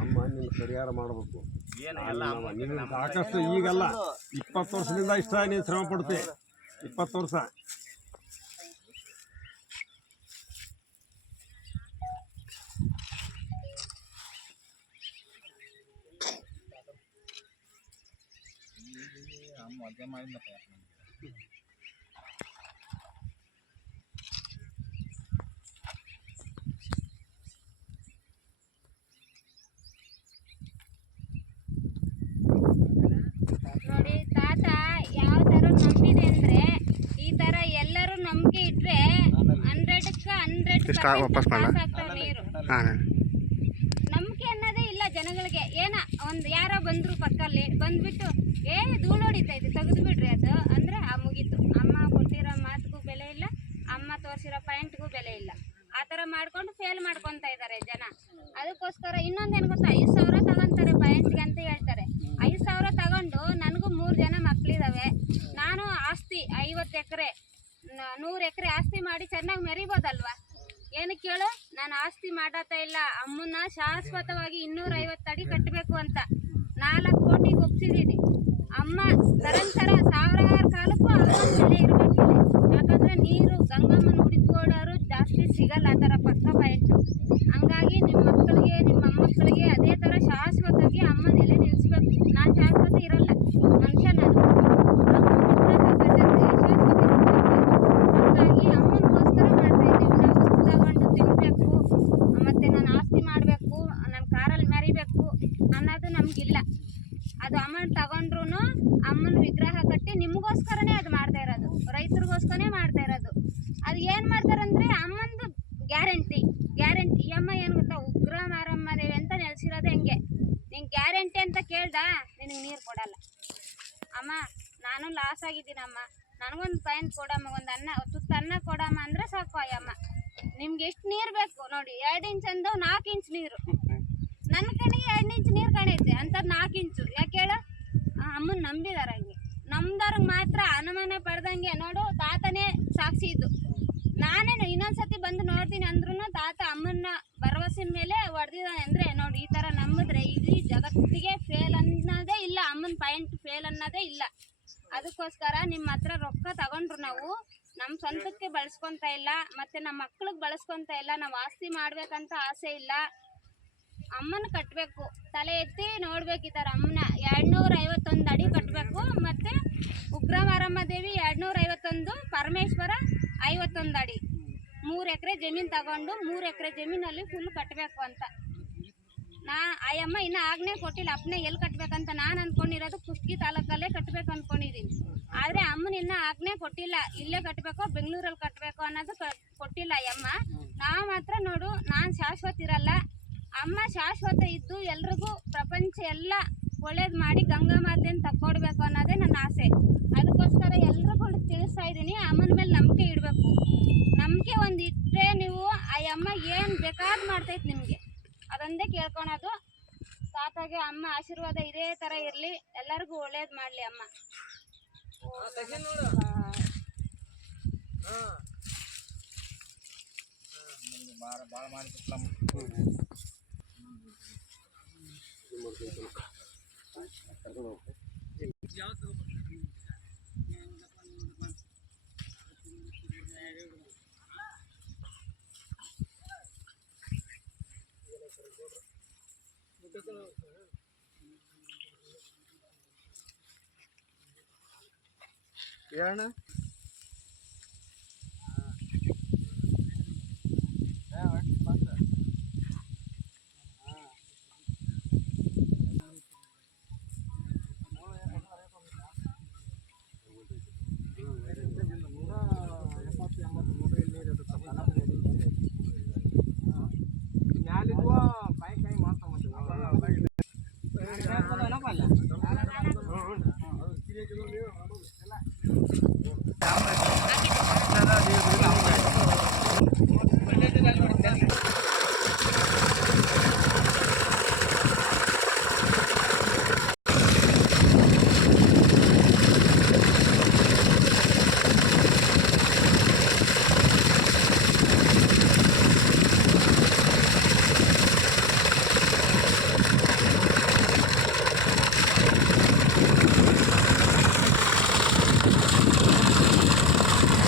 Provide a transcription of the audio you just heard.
ಅಮ್ಮ ನೀನು ಪರಿಹಾರ ಮಾಡಬೇಕು ನೀನು ಸಾಕಷ್ಟು ಈಗಲ್ಲ ಇಪ್ಪತ್ತು ವರ್ಷದಿಂದ ಇಷ್ಟ ನೀನು ಶ್ರಮ ಪಡ್ತಿ ಇಪ್ಪತ್ತು ವರ್ಷ ಅದೇ ಮಾಡಿದ್ದಪ್ಪ ನೋಡಿ ತಾತ ಯಾವ ತರ ನಂಬಿದೆ ಅಂದ್ರೆ ಈ ತರ ಎಲ್ಲರೂ ನಂಬಿಕೆ ಇಟ್ರೆ ಹಂಡ್ರೆಡ್ ವಾಪಸ್ ಹಾಂ ನಂಬಿಕೆ ಅನ್ನೋದೇ ಇಲ್ಲ ಜನಗಳಿಗೆ. ಏನ ಒಂದ್ ಯಾರೋ ಬಂದ್ರು ಪಕ್ಕಲ್ಲಿ ಬಂದ್ಬಿಟ್ಟು ಏ ಧೂಳು ಹೊಡಿತೈತೆ ತೆಗೆದು ಬಿಡ್ರಿ ಅದು. ಅಂದ್ರೆ ಆ ಮುಗೀತು. ಅಮ್ಮ ಕೊಟ್ಟಿರೋ ಮಾತಿಗೂ ಬೆಲೆ ಇಲ್ಲ ಅಮ್ಮ ತೋರಿಸಿರೋ ಪಾಯಿಂಟ್ಗೂ ಬೆಲೆ ಇಲ್ಲ. ಆ ಥರ ಮಾಡ್ಕೊಂಡು ಫೇಲ್ ಮಾಡ್ಕೊಂತ ಇದ್ದಾರೆ ಜನ. ಅದಕ್ಕೋಸ್ಕರ ಇನ್ನೊಂದೇನು ಗೊತ್ತಾ? ಐದು ಸಾವಿರ ತಗೊಂತಾರೆ ಪಾಯಿಂಟ್ಗೆ ಅಂತ ಹೇಳ್ತಾರೆ. ಐದು ಸಾವಿರ ತಗೊಂಡು ನನಗೂ ಮೂರು ಜನ ಮಕ್ಳಿದಾವೆ. ನಾನು ಆಸ್ತಿ ಐವತ್ತು ಎಕರೆ. ನೂರು ಎಕರೆ ಆಸ್ತಿ ಮಾಡಿ ಚೆನ್ನಾಗಿ ಮೆರಿಬೋದಲ್ವಾ? ಏನು ಕೇಳು? ನಾನು ಆಸ್ತಿ ಮಾಡತ್ತ ಇಲ್ಲ. ಅಮ್ಮನ್ನ ಶಾಶ್ವತವಾಗಿ ಇನ್ನೂರ ಐವತ್ತು ಅಡಿ ಕಟ್ಟಬೇಕು ಅಂತ ನಾಲ್ಕು ಕೋಟಿಗೆ ಒಪ್ಸಿದ್ದೀನಿ ಅಮ್ಮ ನಿರಂತರ ಸಾವಿರಾರು ಕಾಲಕ್ಕೂ ಅಮ್ಮನ ಬೆಲೆ ಇರಬೇಕು. ಯಾಕಂದ್ರೆ ನೀರು ಗಂಗಮ್ಮನ ಹುಡುಕೋಡೋರು ಜಾಸ್ತಿ ಸಿಗಲ್ಲ, ಆ ಥರ ಪಕ್ಕ ಪಾಯಿಂಟು ಹಂಗಾಗಿ ನಿಮ್ಮ ಮಕ್ಕಳಿಗೆ, ನಿಮ್ಮ ಮೊಮ್ಮಕ್ಕಳಿಗೆ ಅದೇ ಥರ ಶಾಶ್ವತವಾಗಿ ಅಮ್ಮ ನೆಲೆ ನಿಲ್ಲಿಸ್ಬೇಕು ನಾನು ಶಾಶ್ವತ ಇರಲ್ಲ ಮನುಷ್ಯ ನಾನು ಅಮ್ಮನ ವಿಗ್ರಹ ಕಟ್ಟಕ್ಕೆ ಶಾಶ್ವತ ಇರ್ಬೇಕು. ಹಂಗಾಗಿ ಅಮ್ಮನಿಗೋಸ್ಕರ ಮಾಡ್ತಾ ಇದ್ದೀವಿ ನಾವು ತಗೊಂಡು ತಿನ್ನಬೇಕು ಮತ್ತೆ ನಾನು ಆಸ್ತಿ ಮಾಡಬೇಕು ನನ್ನ ಕಾರಲ್ಲಿ ಮೆರಿಬೇಕು ಅನ್ನೋದು ನಮಗಿಲ್ಲ ಅದು ಅಮೌಂಟ್ ತಗೊಂಡ್ರು ಅಮ್ಮನ ವಿಗ್ರಹ ಕಟ್ಟಿ ನಿಮಗೋಸ್ಕರನೇ ಅದು ಮಾಡ್ತಾ ಇರೋದು. ರೈತರಿಗೋಸ್ಕರನೇ ಮಾಡ್ತಾ ಇರೋದು. ಅದು ಏನು ಮಾಡ್ತಾರಂದ್ರೆ ಅಮ್ಮಂದು ಗ್ಯಾರಂಟಿ. ಗ್ಯಾರಂಟಿ. ಈ ಅಮ್ಮ ಏನು ಗೊತ್ತಾ, ಉಗ್ರ ಮಾರಮ್ಮ ದೇವಿ ಅಂತ ನೆಲೆಸಿರೋದು ಹೆಂಗೆ. ನಿಂಗೆ ಗ್ಯಾರಂಟಿ ಅಂತ ಕೇಳ್ದ? ನಿನಗೆ ನೀರು ಕೊಡಲ್ಲ. ಅಮ್ಮ, ನಾನು ಲಾಸ್ ಆಗಿದ್ದೀನಮ್ಮ. ನನಗೊಂದು ಪೈನ್ ಕೊಡಮ್ಮ, ಒಂದು ಅನ್ನ, ತುತ್ತು ಅನ್ನ ಕೊಡಮ್ಮ ಅಂದ್ರೆ ಸಾಕು ಅಯ್ಯಮ್ಮ ನಿಮ್ಗೆ ಎಷ್ಟು ನೀರು ಬೇಕು. ನೋಡಿ, ಎರಡು ಇಂಚ್ ಅಂದ ನಾಲ್ಕು ಇಂಚ್ ನೀರು. ನನ್ನ ಕಣ್ಣಿಗೆ ಎರಡು ಇಂಚ್ ನೀರು ಕಾಣೈತೆ. ಅಂತ ನಾಲ್ಕು ಇಂಚು ಯಾಕೆ ಹೇಳು? ಅಮ್ಮನ ನಂಬಿದಾರ ಹಂಗೆ. ನಮ್ದವ್ರಿಗೆ ಮಾತ್ರ ಅನುಮಾನ ಪಡ್ದಂಗೆ ನೋಡು ತಾತನೇ ಸಾಕ್ಷಿ ಇದ್ದು. ನಾನೇನು ಇನ್ನೊಂದ್ಸತಿ ಬಂದು ನೋಡ್ತೀನಿ ಅಂದ್ರೂ ತಾತ ಅಮ್ಮನ ಭರವಸೆ ಮೇಲೆ ಹೊಡೆದಿದ್ದಾನೆ ಅಂದರೆ ನೋಡಿ ಈ ಥರ ನಂಬಿದ್ರೆ ಇಡೀ ಜಗತ್ತಿಗೆ ಫೇಲ್ ಅನ್ನೋದೇ ಇಲ್ಲ, ಅಮ್ಮನ ಪಾಯಿಂಟ್ ಫೇಲ್ ಅನ್ನೋದೇ ಇಲ್ಲ. ಅದಕ್ಕೋಸ್ಕರ ನಿಮ್ಮ ಹತ್ರ ರೊಕ್ಕ ತಗೊಂಡ್ರು ನಾವು ನಮ್ಮ ಸ್ವಂತಕ್ಕೆ ಬಳಸ್ಕೊತಾ ಇಲ್ಲ, ಮತ್ತೆ ನಮ್ಮ ಮಕ್ಳಿಗೆ ಬಳಸ್ಕೊತಾ ಇಲ್ಲ, ನಾವು ಆಸ್ತಿ ಮಾಡಬೇಕಂತ ಆಸೆ ಇಲ್ಲ ಅಮ್ಮನ ಕಟ್ಟಬೇಕು ತಲೆ ಎತ್ತಿ ನೋಡ್ಬೇಕು ಈ ಅಮ್ಮನ. ಎರಡ್ನೂರ ಐವತ್ತೊಂದು ಅಡಿ ಕಟ್ಟಬೇಕು ಮತ್ತು ಉಗ್ರ ಮಾರಮ್ಮ ದೇವಿ ಎರಡ್ನೂರ ಐವತ್ತೊಂದು ಪರಮೇಶ್ವರ ಐವತ್ತೊಂದು ಅಡಿ. ಮೂರು ಎಕರೆ ಜಮೀನು ತಗೊಂಡು ಮೂರು ಎಕರೆ ಜಮೀನಲ್ಲಿ ಫುಲ್ ಕಟ್ಟಬೇಕು ಅಂತ. ನಾ, ಅಯ್ಯಮ್ಮ ಇನ್ನೂ ಆಗ್ನೇ ಕೊಟ್ಟಿಲ್ಲ. ಅಪ್ಪನೇ ಎಲ್ಲಿ ಕಟ್ಟಬೇಕಂತ ನಾನು ಅನ್ಕೊಂಡಿರೋದು ಕುಷ್ಟಗಿ ತಾಲೂಕಲ್ಲೇ ಕಟ್ಟಬೇಕು ಅಂದ್ಕೊಂಡಿದ್ದೀನಿ ಆದರೆ ಅಮ್ಮನ ಇನ್ನೂ ಆಗ್ನೇ ಕೊಟ್ಟಿಲ್ಲ. ಇಲ್ಲೇ ಕಟ್ಟಬೇಕು ಬೆಂಗಳೂರಲ್ಲಿ ಕಟ್ಟಬೇಕು ಅನ್ನೋದು ಕೊಟ್ಟಿಲ್ಲ ಅಯ್ಯಮ್ಮ. ನಾವು ಮಾತ್ರ ನೋಡು, ನಾನು ಶಾಶ್ವತ ಇರಲ್ಲ. ಅಮ್ಮ ಶಾಶ್ವತ ಇದ್ದು ಎಲ್ರಿಗೂ ಪ್ರಪಂಚ ಎಲ್ಲ ಒಳ್ಳೇದು ಮಾಡಿ ಗಂಗಾ ಮಾತೆಯನ್ನು ತಕ್ಕೊಡ್ಬೇಕು ಅನ್ನೋದೇ ನನ್ನ ಆಸೆ ಅದಕ್ಕೋಸ್ಕರ ಎಲ್ರಿಗೂ ತಿಳಿಸ್ತಾ ಇದ್ದೀನಿ ಅಮ್ಮನ ಮೇಲೆ ನಂಬಿಕೆ ಇಡಬೇಕು ನಂಬಿಕೆ ಒಂದು ಇಟ್ಟರೆ ನೀವು ಆ ಅಮ್ಮ ಏನು ಬೇಕಾದ್ ಮಾಡ್ತೈತೆ ನಿಮಗೆ ಅದೊಂದೇ ಕೇಳ್ಕೊಳೋದು ತಾತಾಗೆ ಅಮ್ಮ ಆಶೀರ್ವಾದ ಇದೇ ಥರ ಇರಲಿ ಎಲ್ಲರಿಗೂ ಒಳ್ಳೇದು ಮಾಡಲಿ ಅಮ್ಮ ಭಾಳ ಭಾಳ ಮಾಡಿಬಿಟ್ಲಮ್ಮ ఏనా จำเลย